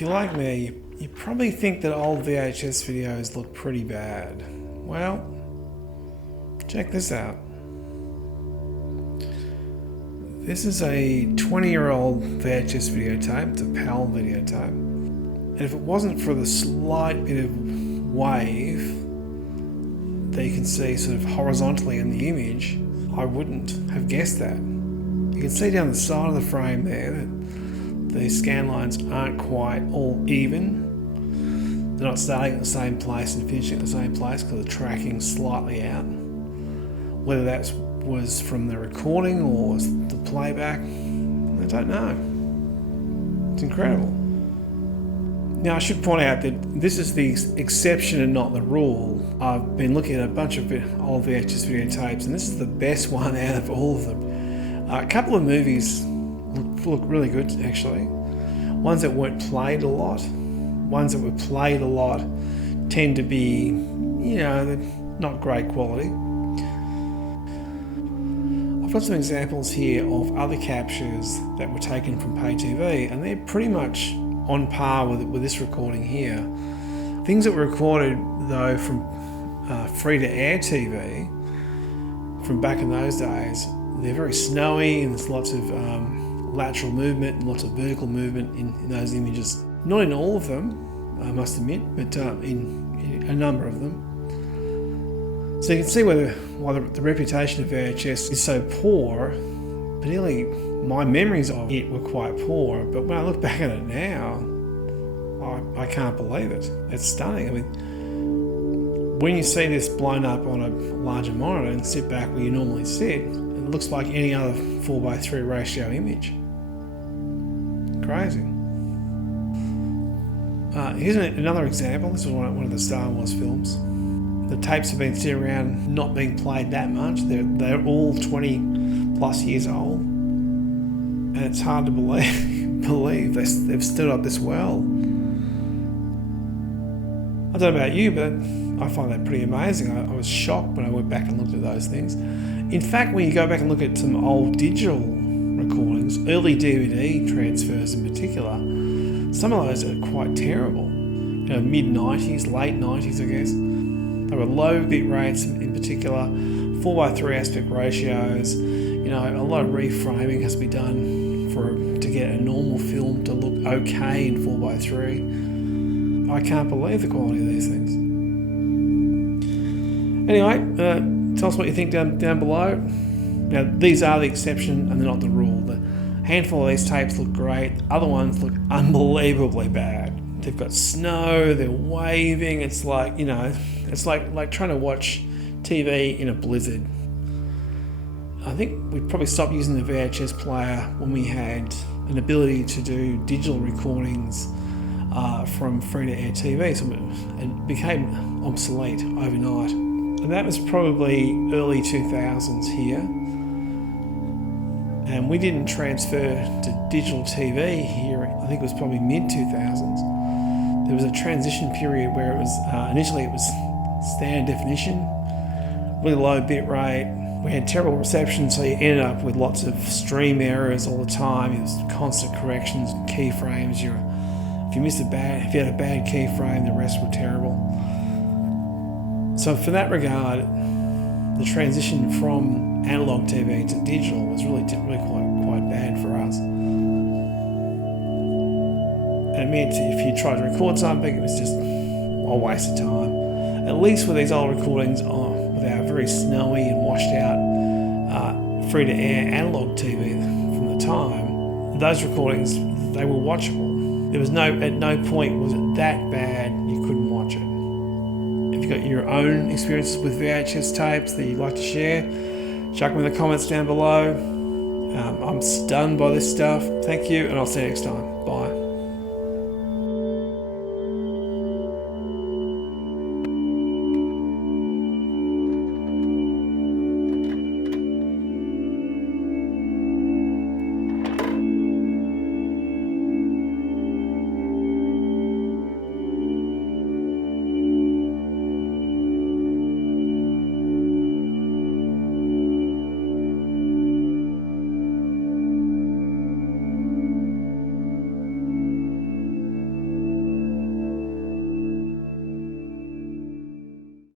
If you're like me, you probably think that old VHS videos look pretty bad. Well, check this out. This is a 20-year-old VHS videotape. It's a PAL videotape. And if it wasn't for the slight bit of wave that you can see sort of horizontally in the image, I wouldn't have guessed that. You can see down the side of the frame there that the scan lines aren't quite all even. They're not starting at the same place and finishing at the same place because the tracking's slightly out. Whether that was from the recording or the playback, I don't know. It's incredible. Now I should point out that this is the exception and not the rule. I've been looking at a bunch of old VHS videotapes and this is the best one out of all of them. A couple of movies look really good actually. Ones that weren't played a lot. Ones that were played a lot tend to be, they're not great quality. I've got some examples here of other captures that were taken from pay TV and they're pretty much on par with this recording here. Things that were recorded though from free-to-air TV from back in those days, they're very snowy and there's lots of lateral movement and lots of vertical movement in those images. Not in all of them, I must admit, but in a number of them. So you can see why the reputation of VHS is so poor. Particularly my memories of it were quite poor, but when I look back at it now, I can't believe it. It's stunning. I mean, when you see this blown up on a larger monitor and sit back where you normally sit, it looks like any other 4:3 ratio image. Crazy. Here's another example. This was one of the Star Wars films. The tapes have been sitting around not being played that much. They're all 20 plus years old. And it's hard to believe they've stood up this well. I don't know about you, but I find that pretty amazing. I was shocked when I went back and looked at those things. In fact, when you go back and look at some old digital recordings, early DVD transfers in particular, some of those are quite terrible. Mid-90s, late 90s, I guess. They were low bit rates in particular, 4:3 aspect ratios. A lot of reframing has to be done to get a normal film to look okay in 4:3. I can't believe the quality of these things. Anyway, tell us what you think down below. Now, these are the exception and they're not the rule. The handful of these tapes look great. Other ones look unbelievably bad. They've got snow, they're waving. It's like, it's like trying to watch TV in a blizzard. I think we probably stopped using the VHS player when we had an ability to do digital recordings from free-to-air TV, so it became obsolete overnight. And that was probably early 2000s here. And we didn't transfer to digital TV here, I think it was probably mid-2000s. There was a transition period where it was, initially it was standard definition, really low bit rate. We had terrible reception, so you ended up with lots of stream errors all the time. It was constant corrections and keyframes. If you had a bad keyframe, the rest were terrible. So for that regard, the transition from analog TV to digital was really quite bad for us. And it meant if you tried to record something, it was just a waste of time. At least with these old recordings, with our very snowy and washed out free-to-air analog TV from the time, those recordings, they were watchable. At no point was it that bad you couldn't watch it. If you've got your own experiences with VHS tapes that you'd like to share, chuck them in the comments down below. I'm stunned by this stuff. Thank you, and I'll see you next time. Bye.